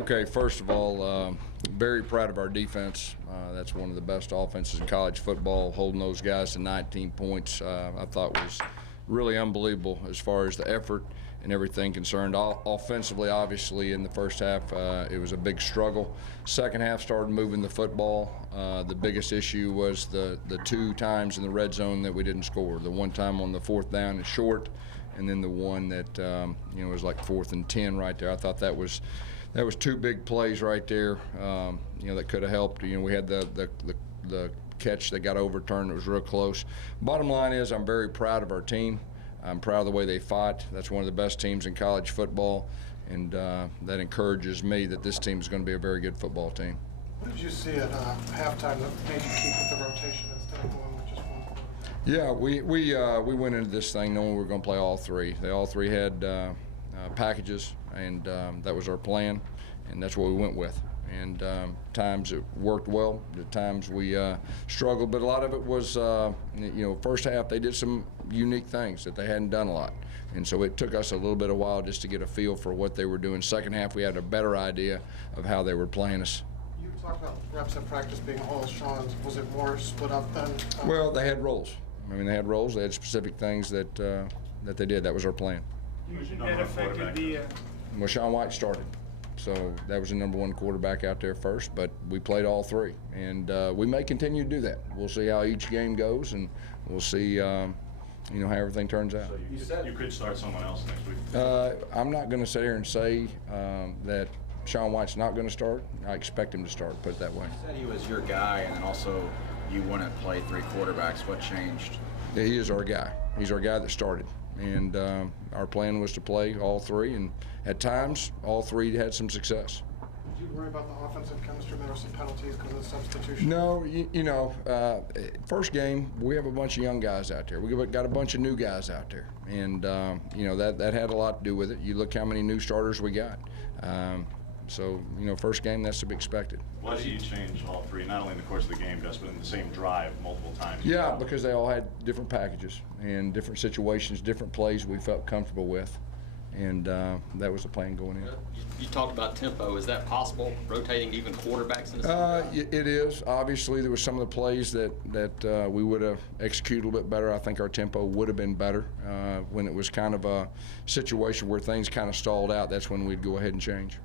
Okay, first of all, very proud of our defense. That's one of the best offenses in college football. Holding those guys to 19 points, I thought was really unbelievable as far as the effort and everything concerned. Offensively, obviously, in the first half, it was a big struggle. Second half started moving the football. The biggest issue was the 2 times in the red zone that we didn't score. The one time on the 4th down is short, and then the one that was like 4th and 10 right there. I thought that was 2 big plays right there. That could have helped. We had the catch that got overturned. It was real close. Bottom line is, I'm very proud of our team. I'm proud of the way they fought. That's one of the best teams in college football, and that encourages me that this team is going to be a very good football team. What did you see at halftime that made you keep with the rotation instead of going with just one quarterback? Yeah, we went into this thing knowing we were going to play all 3. They all 3 had packages, and that was our plan, and that's what we went with. And times it worked well, at times we struggled, but a lot of it was, first half they did some unique things that they hadn't done a lot. And so it took us a little bit of while just to get a feel for what they were doing. Second half we had a better idea of how they were playing us. You talked about reps at practice being all Sean's. Was it more split up then? Well, they had roles. They had roles. They had specific things that they did. That was our plan. That affected the Well, Sean White started. So that was the #1 quarterback out there first, but we played all 3, and we may continue to do that. We'll see how each game goes, and we'll see, how everything turns out. So you could start someone else next week. I'm not going to sit here and say that Sean White's not going to start. I expect him to start. Put it that way. You said he was your guy, and then also you wouldn't play 3 quarterbacks. What changed? Yeah, he is our guy. He's our guy that started. And our plan was to play all 3, and at times, all 3 had some success. Did you worry about the offensive chemistry? There were some penalties because of the substitution. No, first game, we have a bunch of young guys out there. We got a bunch of new guys out there, and that had a lot to do with it. You look how many new starters we got. So, first game, that's to be expected. Why did you change all 3, not only in the course of the game, Gus, but in the same drive multiple times? Yeah, because they all had different packages and different situations, different plays we felt comfortable with, and that was the plan going in. You talked about tempo. Is that possible, rotating even quarterbacks in the same It is. Obviously, there were some of the plays that we would have executed a little bit better. I think our tempo would have been better. When it was kind of a situation where things kind of stalled out, that's when we'd go ahead and change.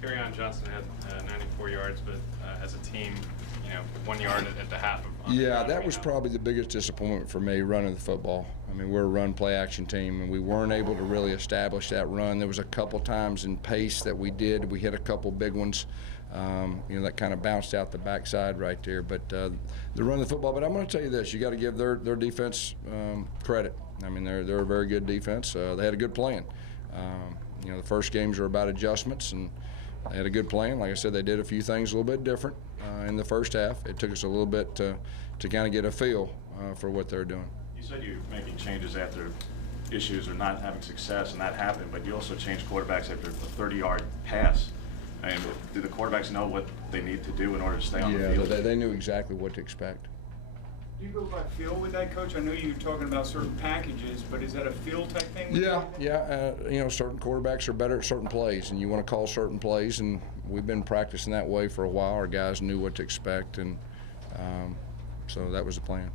Kerryon Johnson had 94 yards, but as a team, 1 yard at the half. Yeah, that was probably the biggest disappointment for me, running the football. We're a run, play, action team, and we weren't able to really establish that run. There was a couple times in pace that we did. We hit a couple big ones, that kind of bounced out the backside right there. But the run of the football. But I'm going to tell you this: you got to give their defense credit. They're a very good defense. They had a good plan. The first games are about adjustments, and they had a good plan. Like I said, they did a few things a little bit different in the first half. It took us a little bit to kind of get a feel for what they're doing. You said you were making changes after issues or not having success, and that happened, but you also changed quarterbacks after a 30-yard pass. Do the quarterbacks know what they need to do in order to stay on the field? Yeah, they knew exactly what to expect. Do you go by feel with that, Coach? I know you were talking about certain packages, but is that a feel type thing? Yeah. Certain quarterbacks are better at certain plays, and you want to call certain plays, and we've been practicing that way for a while. Our guys knew what to expect, and so that was the plan.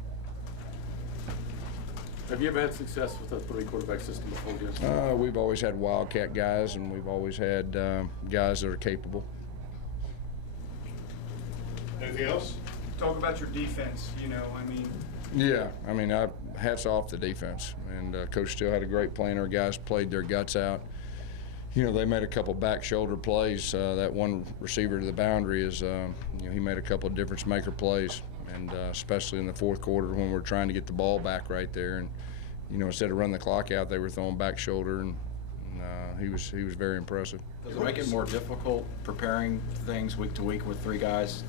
Have you ever had success with a 3-quarterback system before, Gus? We've always had wildcat guys, and we've always had guys that are capable. Anything else? Talk about your defense, Yeah, hats off to defense, and Coach Steele had a great plan. Our guys played their guts out. They made a couple back shoulder plays. That one receiver to the boundary is, he made a couple of difference maker plays, and especially in the 4th quarter when we're trying to get the ball back right there. And instead of running the clock out, they were throwing back shoulder, and he was very impressive. Does it make it more difficult preparing things week to week with 3 guys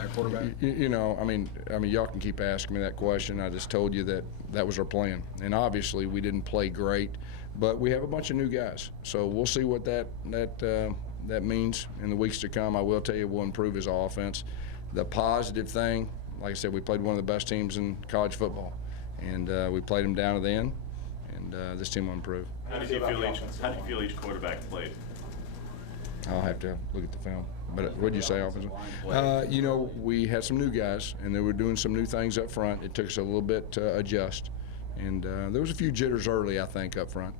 at quarterback? Y'all can keep asking me that question. I just told you that was our plan, and obviously we didn't play great, but we have a bunch of new guys, so we'll see what that means in the weeks to come. I will tell you, we'll improve his offense. The positive thing, like I said, we played one of the best teams in college football, and we played them down to the end, and this team will improve. How do you feel each quarterback played? I'll have to look at the film. But what did you say, offensive? You know, we had some new guys, and they were doing some new things up front. It took us a little bit to adjust, and there was a few jitters early, I think, up front.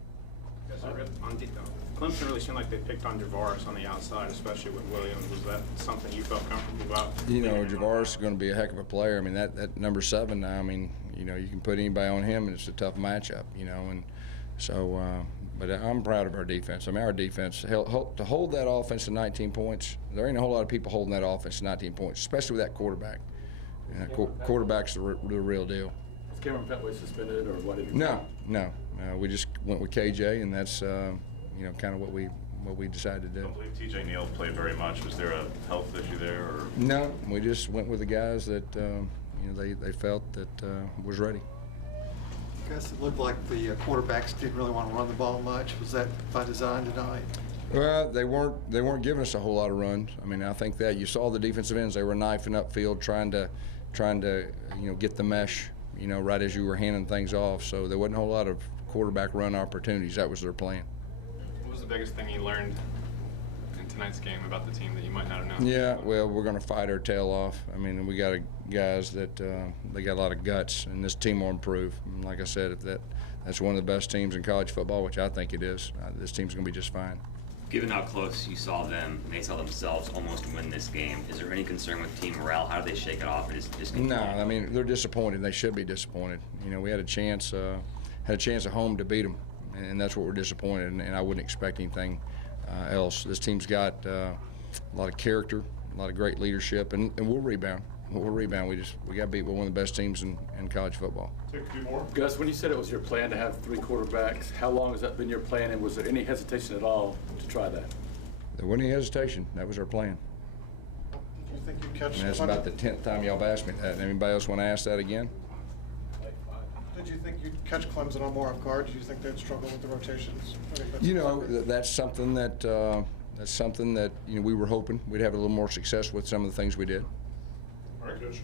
Clemson really seemed like they picked on Javaris on the outside, especially with Williams. Was that something you felt comfortable about? You know, Javaris is going to be a heck of a player. I mean, that number 7 now, I mean, you know, you can put anybody on him, and it's a tough matchup, you know. And so, but I'm proud of our defense. I mean, our defense, to hold that offense to 19 points, there ain't a whole lot of people holding that offense to 19 points, especially with that quarterback. And quarterback's the real deal. Was Cameron Petway suspended, or what did he No. We just went with KJ, and that's you know, kind of what we decided to I do. don't believe T.J. Neal played very much. Was there a health issue there, or? No, we just went with the guys that you know, they felt that was ready. Gus, it looked like the quarterbacks didn't really want to run the ball much. Was that by design tonight? Well, they weren't giving us a whole lot of runs. I mean, I think that you saw the defensive ends; they were knifing upfield, trying to you know, get the mesh, you know, right as you were handing things off. So there wasn't a whole lot of quarterback run opportunities. That was their plan. What was the biggest thing you learned in tonight's game about the team that you might not have known? Yeah, well, we're going to fight our tail off. I mean, we got guys that they got a lot of guts, and this team will improve. And like I said, if that's one of the best teams in college football, which I think it is, this team's going to be just fine. Given how close you saw them, and they saw themselves almost win this game, is there any concern with team morale? How do they shake it off and just No, I mean, they're disappointed. They should be disappointed. You know, we had a chance at home to beat them, and that's what we're disappointed. And I wouldn't expect anything else. This team's got a lot of character, a lot of great leadership, and we'll rebound. We'll rebound. We got beat by one of the best teams in college football. Take a few more. Gus, when you said it was your plan to have 3 quarterbacks, how long has that been your plan, and was there any hesitation at all to try that? There wasn't any hesitation. That was our plan. Did you think you'd catch And that's Clemson? about the 10th time y'all have asked me that. Anybody else want to ask that again? Did you think you'd catch Clemson on more off guard? Did you think they'd struggle with the rotations? I think that's You know, that's something that you know, we were hoping we'd have a little more success with some of the things we did. All right, Coach.